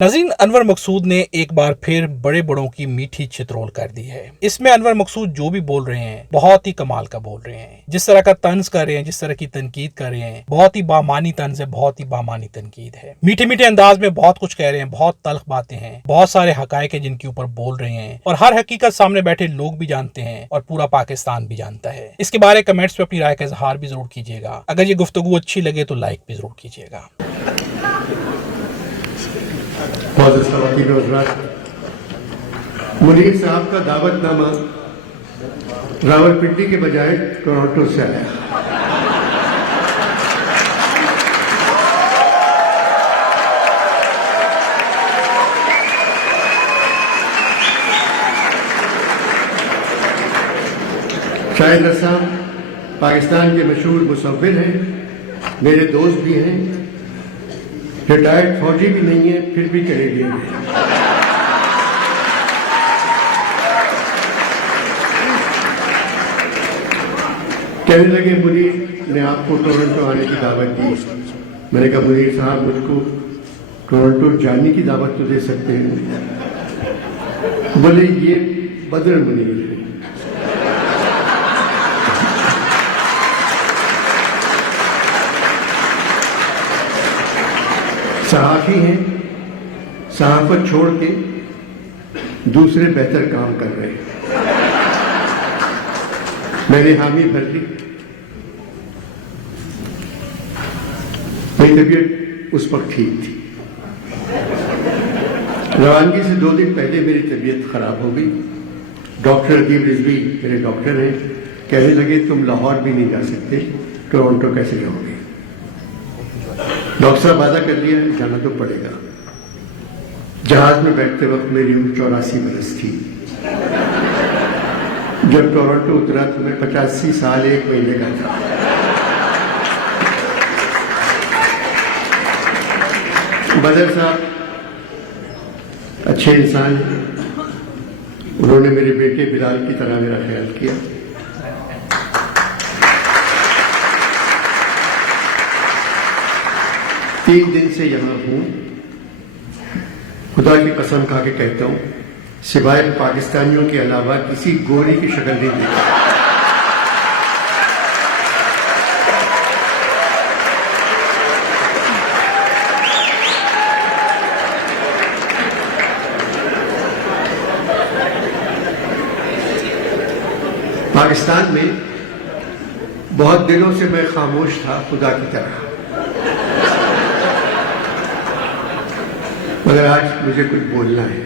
नाज़रीन, अनवर मकसूद ने एक बार फिर बड़े बड़ों की मीठी छितरोल कर दी है। इसमें अनवर मकसूद जो भी बोल रहे हैं बहुत ही कमाल का बोल रहे हैं। जिस तरह का तंज कर रहे हैं, जिस तरह की तनकीद कर रहे हैं, बहुत ही बामानी तंज है, बहुत ही बामानी तनकीद है। मीठे मीठे अंदाज में बहुत कुछ कह रहे हैं, बहुत तल्ख बातें हैं, बहुत सारे हकायक है जिनके ऊपर बोल रहे हैं और हर हकीकत सामने बैठे लोग भी जानते हैं और पूरा पाकिस्तान भी जानता है। इसके बारे कमेंट्स में अपनी राय का इजहार भी जरूर कीजिएगा। अगर ये गुफ्तगू अच्छी लगे तो लाइक भी जरूर कीजिएगा। मुनीर साहब का दावतनामा रावलपिंडी के बजाय टोरंटो से आया। शाहिद रसाम पाकिस्तान के मशहूर मुसव्विर हैं, मेरे दोस्त भी हैं, रिटायर्ड फौजी भी नहीं है, फिर भी कैनेडियन है। कहने लगे मुनीर ने आपको टोरंटो आने की दावत दी। मैंने कहा मुनीर साहब मुझको टोरंटो जाने की दावत तो दे सकते हैं। बोले ये बदर मुनीर है। सहाफ़ी हैं, सहाफ़त छोड़ के दूसरे बेहतर काम कर रहे हैं। मैंने हामी भर ली। मेरी तबीयत उस वक्त ठीक थी। रवानगी से 2 दिन पहले मेरी तबीयत खराब हो गई। डॉक्टर अदीब रिजवी मेरे डॉक्टर हैं, कहने लगे तुम लाहौर भी नहीं जा सकते, टोरंटो कैसे जाओगे? डॉक्टर साहब वादा कर लिया जाना तो पड़ेगा। जहाज में बैठते वक्त मेरी उम्र 84 बरस थी। जब टोरंटो उतरा तो मैं 85 साल 1 महीने का था। बदर साहब अच्छे इंसान हैं। उन्होंने मेरे बेटे बिलाल की तरह मेरा ख्याल किया। तीन दिन से यहां हूं। खुदा की कसम खा के कहता हूं, सिवाय पाकिस्तानियों के अलावा किसी गोरी की शक्ल नहीं देखी। पाकिस्तान में बहुत दिनों से मैं खामोश था, खुदा की तरह, मगर आज मुझे कुछ बोलना है।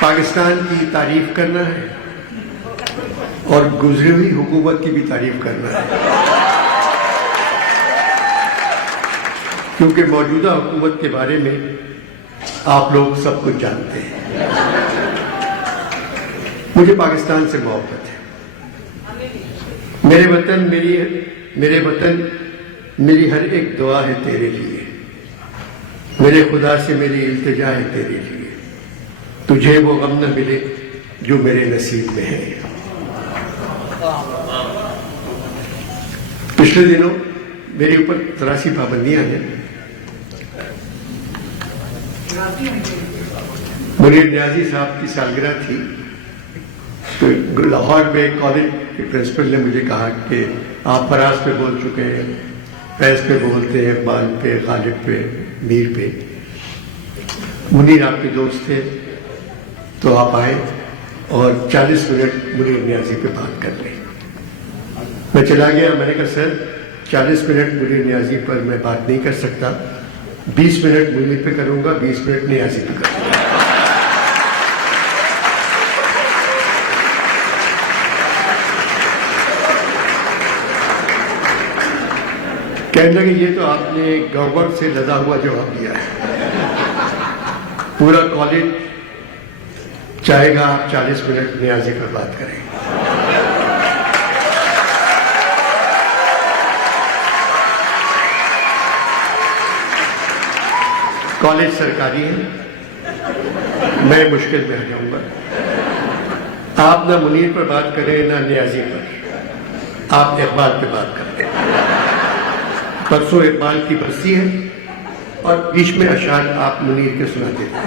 पाकिस्तान की तारीफ करना है और गुजरी हुई हुकूमत की भी तारीफ करना है, क्योंकि मौजूदा हुकूमत के बारे में आप लोग सब कुछ जानते हैं। मुझे पाकिस्तान से मोहब्बत है। मेरे वतन मेरी हर एक दुआ है तेरे लिए। मेरे खुदा से मेरी इल्तिजा है तेरे लिए, तुझे वो गम न मिले जो मेरे नसीब में है। पिछले दिनों मेरे ऊपर जरा सी पाबंदियां हैं। मुनीर न्याजी साहब की सालगिरह थी, तो लाहौर में कॉलेज के प्रिंसिपल ने मुझे कहा कि आप फराज पे बोल चुके हैं, फैज पे बोलते हैं, इकबाल पे, खालिद पे, मीर पे। मुनीर आपके दोस्त थे तो आप आए और 40 मिनट मुनीर न्याजी पे बात कर ली। मैं चला गया। मैंने कहा सर 40 मिनट मुनीर न्याजी पर मैं बात नहीं कर सकता, 20 मिनट मुनीर पे करूंगा, 20 मिनट न्याजी पे करूंगा। कहने लगे ये तो आपने गवर्नमेंट से लदा हुआ जवाब दिया है। पूरा कॉलेज चाहेगा आप 40 मिनट न्याजी पर बात करें। कॉलेज सरकारी है, मैं मुश्किल में आ जाऊंगा। आप ना मुनीर पर बात करें ना न्याजी पर। आप इकबाल पे बात करते हैं। परसों इकबाल की बरसी है और बीच में अशार आप मुनीर के सुनाते थे।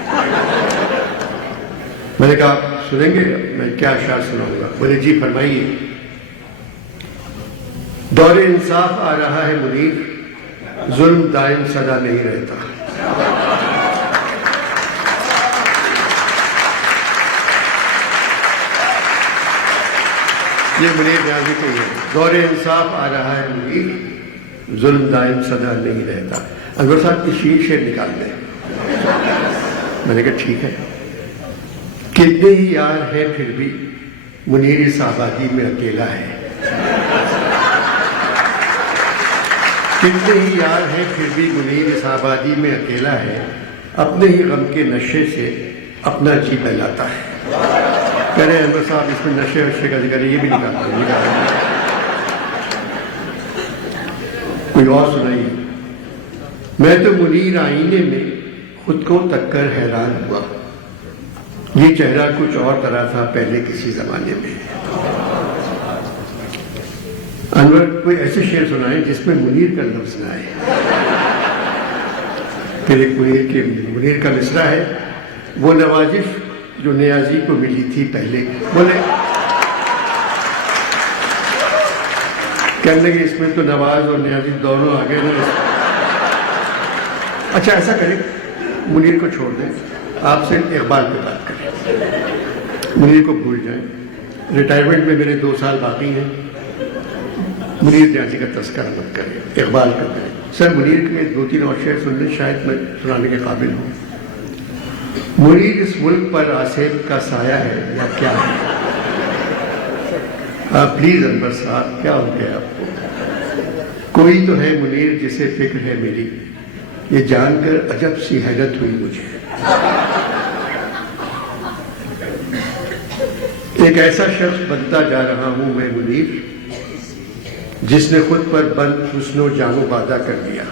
मैंने कहा आप सुनेंगे? मैं क्या अशार सुनाऊंगा? बोले जी फरमाइए। दौरे इंसाफ आ रहा है मुनीर, जुल्म दायम सदा नहीं रहता। ये मुनीर न्याज़ी को है। दौरे इंसाफ आ रहा है मुनीर, जुल्म दायम सदा नहीं रहता। अनवर साहब की शेर निकाल दें। मैंने कहा ठीक है। कितने ही यार है फिर भी मुनीर इस आबादी में अकेला है। कितने ही यार हैं फिर भी मुनीर इस आबादी में अकेला है। अपने ही गम के नशे से अपना जी बहलाता है। कह रहे अनवर साहब इसमें नशे वशे का जिक्र ये भी निकाल। कोई और सुनाइए। मैं तो मुनीर आईने में खुद को तककर हैरान हुआ। ये चेहरा कुछ और तरह था पहले किसी जमाने में। अनवर कोई ऐसे शेर सुनाए जिसमें मुनीर का लफ्ज ना आए। फिर एक मुनीर का मिसरा है। वो नवाजिश जो नियाजी को मिली थी पहले, बोले कहने लगे इसमें तो नवाज और नियाजी दोनों आ गए ना। अच्छा ऐसा करें, मुनीर को छोड़ दें, आपसे इकबाल पे बात करें। मुनीर को भूल जाएं। रिटायरमेंट में मेरे 2 साल बाकी हैं। मुनीर न्याज़ी का तस्करा मत करें, इकबाल का करें। सर मुनीर के 2-3 और शेर सुन लें, शायद मैं सुनाने के काबिल हूँ। मुनीर इस मुल्क पर आसेब का साया है या क्या है? प्लीज अनवर साहब क्या हो गया आपको? कोई तो है मुनीर जिसे फिक्र है मेरी, ये जानकर अजब सी हैरत हुई मुझे। एक ऐसा शख्स बनता जा रहा हूं मैं मुनीर, जिसने खुद पर बंद हुस्नो जानो वादा कर दिया।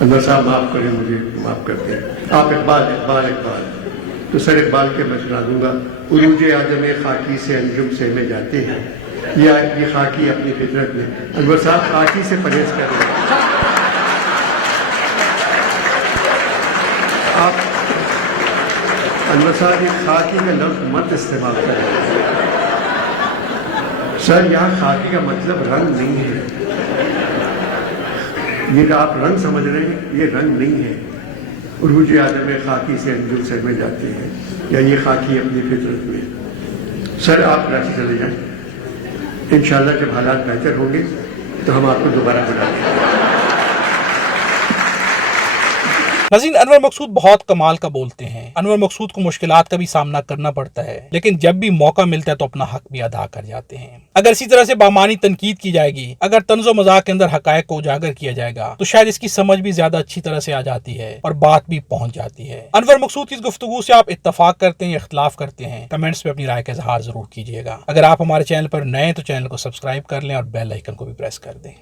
अनवर साहब माफ करें, मुझे माफ कर दें। आप इकबाल इकबाल इकबाल तो सर इकबाल के मैं सुना दूंगा। उरूजे आदम खाकी से अंजुम से में जाते हैं, या ये खाकी अपनी फितरत में। अनवर साहब खाकी से परहेज कर रहे हैं आप। अनवर साहब ये खाकी का लफ्ज मत इस्तेमाल करें सर। यहाँ खाकी का मतलब रंग नहीं है। ये आप रंग समझ रहे हैं, ये रंग नहीं है। उरूजे आदम खाकी से अंजुम से में जाते हैं, या ये खाकी अपनी फितरत में। सर आप कराची चले जाएं, इंशाल्लाह जब हालात बेहतर होंगे तो हम आपको दोबारा बुलाएंगे। नाज़रीन, अनवर मकसूद बहुत कमाल का बोलते हैं। अनवर मकसूद को मुश्किलात का भी सामना करना पड़ता है, लेकिन जब भी मौका मिलता है तो अपना हक भी अदा कर जाते हैं। अगर इसी तरह से बामानी तनकीद की जाएगी, अगर तंज़ो मज़ाक के अंदर हकायक को उजागर किया जाएगा, तो शायद इसकी समझ भी ज्यादा अच्छी तरह से आ जाती है और बात भी पहुंच जाती है। अनवर मकसूद की इस गुफ्तगू से आप इत्तफाक करते हैं या इख्तिलाफ करते हैं? कमेंट्स में अपनी राय का इजहार जरूर कीजिएगा। अगर आप हमारे चैनल पर नए तो चैनल को सब्सक्राइब कर लें और बेल आइकन को भी प्रेस कर दें।